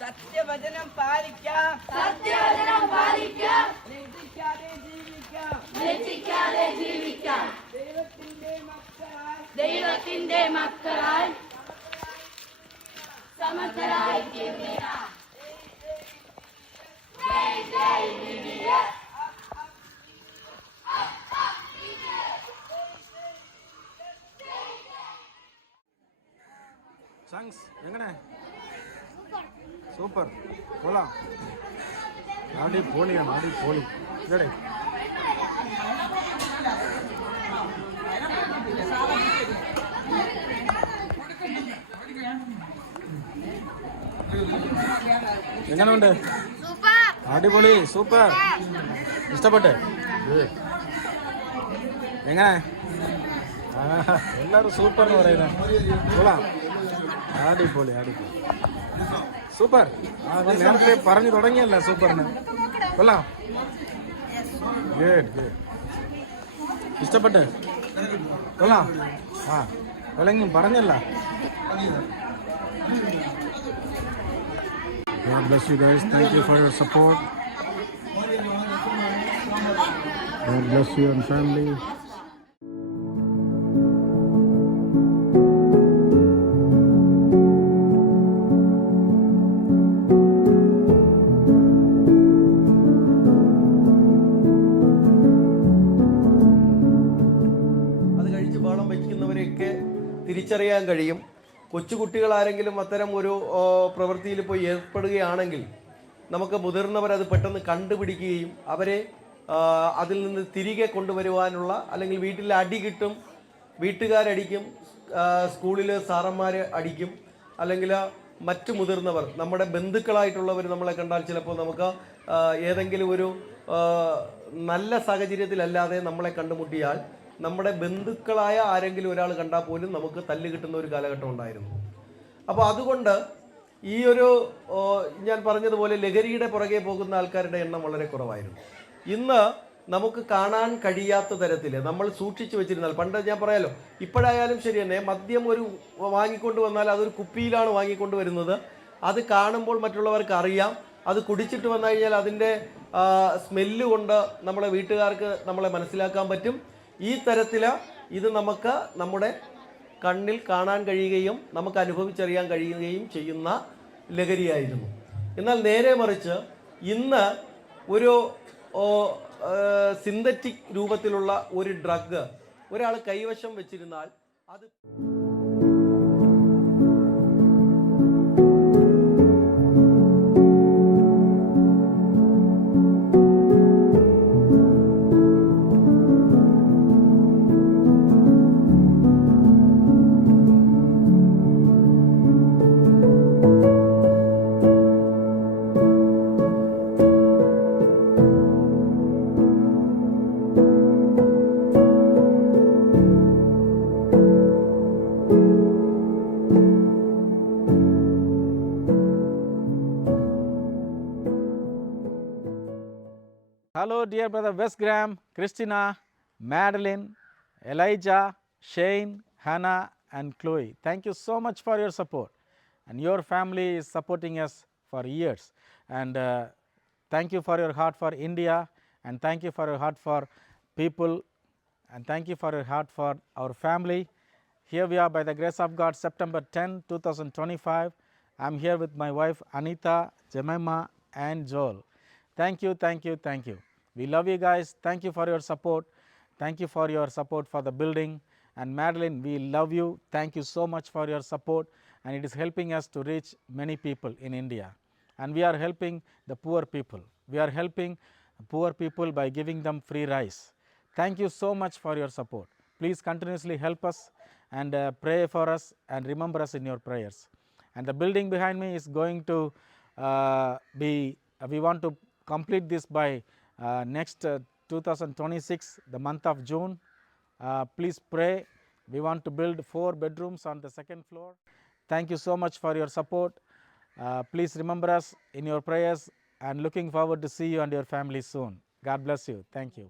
സത്യവചനം പാലിക്കാം, ലജ്ജിക്കാതെ ജീവിക്കാം. ദൈവത്തിന്റെ മക്കളായി സമർത്ഥരായി തീർന്നിടാം. എങ്ങനെ സൂപ്പർ പോലാം ആടി പോളിയാണ് ആടി പോളി ഇതേ എങ്ങനെയുണ്ട്? അടിപൊളി സൂപ്പർ ഇഷ്ടപ്പെട്ടെ എങ്ങനെ എല്ലാവരും സൂപ്പർ എന്ന് പറയുന്നത് കൊള്ളാം അടിപൊളി അടിപൊളി സൂപ്പർ നേരത്തെ പറഞ്ഞു തുടങ്ങിയല്ല സൂപ്പറിന് കൊള്ളാം ഗുഡ് ഗുഡ് ഇഷ്ടപ്പെട്ട് കൊള്ളാം ആ അല്ലെങ്കിൽ പറഞ്ഞല്ല God bless you guys. Thank you for your support. God bless you and family. അത് കഴിച്ച് ബഹളം വയ്ക്കുന്നവരെയൊക്കെ തിരിച്ചറിയാൻ കഴിയും. കൊച്ചുകുട്ടികളാരെങ്കിലും അത്തരം ഒരു പ്രവൃത്തിയിൽ പോയി ഏർപ്പെടുകയാണെങ്കിൽ നമുക്ക് മുതിർന്നവരത് പെട്ടെന്ന് കണ്ടുപിടിക്കുകയും അവരെ അതിൽ നിന്ന് തിരികെ കൊണ്ടുവരുവാനുള്ള, അല്ലെങ്കിൽ വീട്ടിൽ അടി കിട്ടും, വീട്ടുകാരടിക്കും, സ്കൂളിൽ സാറന്മാർ അടിക്കും, അല്ലെങ്കിൽ മറ്റു മുതിർന്നവർ നമ്മുടെ ബന്ധുക്കളായിട്ടുള്ളവർ നമ്മളെ കണ്ടാൽ ചിലപ്പോൾ നമുക്ക് ഏതെങ്കിലും ഒരു നല്ല സാഹചര്യത്തിലല്ലാതെ നമ്മളെ കണ്ടുമുട്ടിയാൽ നമ്മുടെ ബന്ധുക്കളായ ആരെങ്കിലും ഒരാൾ കണ്ടാൽ പോലും നമുക്ക് തല്ല് കിട്ടുന്ന ഒരു കാലഘട്ടം ഉണ്ടായിരുന്നു. അപ്പോൾ അതുകൊണ്ട് ഈ ഒരു ഞാൻ പറഞ്ഞതുപോലെ ലഹരിയുടെ പുറകെ പോകുന്ന ആൾക്കാരുടെ എണ്ണം വളരെ കുറവായിരുന്നു. ഇന്ന് നമുക്ക് കാണാൻ കഴിയാത്ത തരത്തിൽ നമ്മൾ സൂക്ഷിച്ചു വെച്ചിരുന്നാൽ, പണ്ട് ഞാൻ പറയാലോ, ഇപ്പോഴായാലും ശരി തന്നെ, മദ്യം ഒരു വാങ്ങിക്കൊണ്ട് വന്നാൽ അതൊരു കുപ്പിയിലാണ് വാങ്ങിക്കൊണ്ട് വരുന്നത്. അത് കാണുമ്പോൾ മറ്റുള്ളവർക്ക് അറിയാം. അത് കുടിച്ചിട്ട് വന്നു കഴിഞ്ഞാൽ അതിൻ്റെ സ്മെല്ല് കൊണ്ട് നമ്മളെ വീട്ടുകാർക്ക് നമ്മളെ മനസ്സിലാക്കാൻ പറ്റും. ഈ തരത്തിൽ ഇത് നമുക്ക് നമ്മുടെ കണ്ണിൽ കാണാൻ കഴിയുകയും നമുക്ക് അനുഭവിച്ചറിയാൻ കഴിയുകയും ചെയ്യുന്ന ലഹരിയായിരുന്നു. എന്നാൽ നേരെ മറിച്ച് ഇന്ന് ഒരു സിന്തറ്റിക് രൂപത്തിലുള്ള ഒരു ഡ്രഗ് ഒരാൾ കൈവശം വെച്ചിരുന്നാൽ അത് Hello, dear brother Wes Graham, Christina, Madeline, Elijah, Shane, Hannah, and Chloe. Thank you so much for your support. And your family is supporting us for years. And thank you for your heart for India, and thank you for your heart for people, and thank you for your heart for our family. Here we are, by the grace of God, September 10, 2025. I'm here with my wife Anita, Jemima, and Joel. Thank you, thank you, thank you. We love you guys. Thank you for your support. Thank you for your support for the building. And Madeline, we love you. Thank you so much for your support. And it is helping us to reach many people in India. And we are helping the poor people. We are helping poor people by giving them free rice. Thank you so much for your support. Please continuously help us and pray for us and remember us in your prayers. And the building behind me is going to we want to complete this by next 2026, the month of June. Please pray. We want to build 4 bedrooms on the 2nd floor. Thank you so much for your support. Please remember us in your prayers, and looking forward to see you and your family soon. God bless you. Thank you.